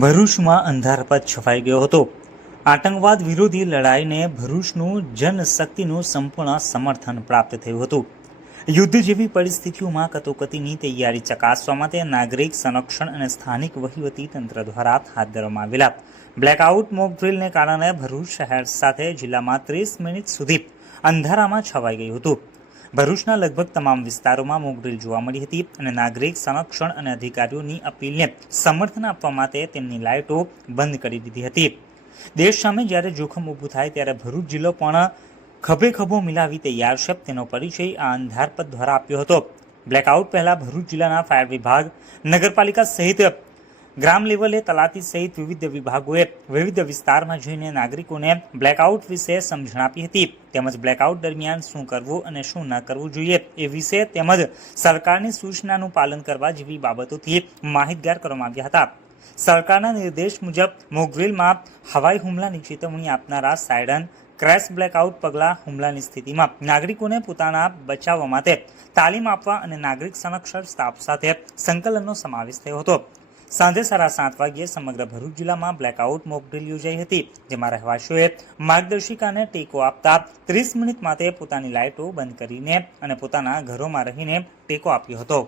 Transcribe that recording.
ભરૂચમાં અંધારપટ છવાઈ ગયો હતો. આતંકવાદ વિરોધી લડાઈને ભરૂચનું જનશક્તિનું સંપૂર્ણ સમર્થન પ્રાપ્ત થયું હતું. યુદ્ધ જેવી પરિસ્થિતિઓમાં કટોકટીની તૈયારી ચકાસવા માટે નાગરિક સંરક્ષણ અને સ્થાનિક વહીવટી તંત્ર દ્વારા હાથ ધરવામાં આવેલા. બ્લેકઆઉટ મોક ડ્રિલને કારણે ભરૂચ શહેર સાથે જિલ્લામાં ત્રીસ મિનિટ સુધી અંધારામાં છવાઈ ગયું હતું. ભરૂચના લગભગ તમામ વિસ્તારોમાં મોકડ્રીલ જોવા મળી હતી અને નાગરિક સંરક્ષણ અને અધિકારીઓની અપીલને સમર્થન આપવા માટે તેમની લાઇટો બંધ કરી દીધી હતી. દેશ સામે જ્યારે જોખમ ઊભું થાય ત્યારે ભરૂચ જિલ્લો પણ ખભે ખભો મિલાવી તૈયાર છે. તેનો પરિચય આ અંધારપત દ્વારા આપ્યો હતો. બ્લેકઆઉટ પહેલાં ભરૂચ જિલ્લાના ફાયર વિભાગ, નગરપાલિકા સહિત ગ્રામ લેવલે તલાટી સહિત વિવિધ વિભાગોએ વિવિધ વિસ્તારમાં જઈને નાગરિકોને બ્લેકઆઉટ વિશે સમજણ આપી હતી. તેમજ બ્લેકઆઉટ દરમિયાન શું કરવું અને શું ન કરવું જોઈએ એ વિશે તેમજ સરકારની સૂચનાનું પાલન કરવા જેવી બાબતોથી માહિતગાર કરવામાં આવ્યા હતા. સરકારના નિર્દેશ મુજબ મોકડ્રીલમાં હવાઈ હુમલાની ચેતવણી આપનારા સાયડન ક્રેશ બ્લેકઆઉટ પગલાં હુમલાની સ્થિતિમાં નાગરિકોને પોતાના બચાવવા માટે તાલીમ આપવા અને નાગરિક સંરક્ષણ સ્ટાફ સાથે સંકલનનો સમાવેશ થયો હતો. સાંજે સાડા સાત વાગ્યે સમગ્ર ભરૂચ જિલ્લામાં બ્લેકઆઉટ મોકડ્રીલ યોજાઈ હતી, જેમાં રહેવાસીઓએ માર્ગદર્શિકાને ટેકો આપતા ત્રીસ મિનિટ માટે પોતાની લાઇટો બંધ કરીને અને પોતાના ઘરોમાં રહીને ટેકો આપ્યો હતો.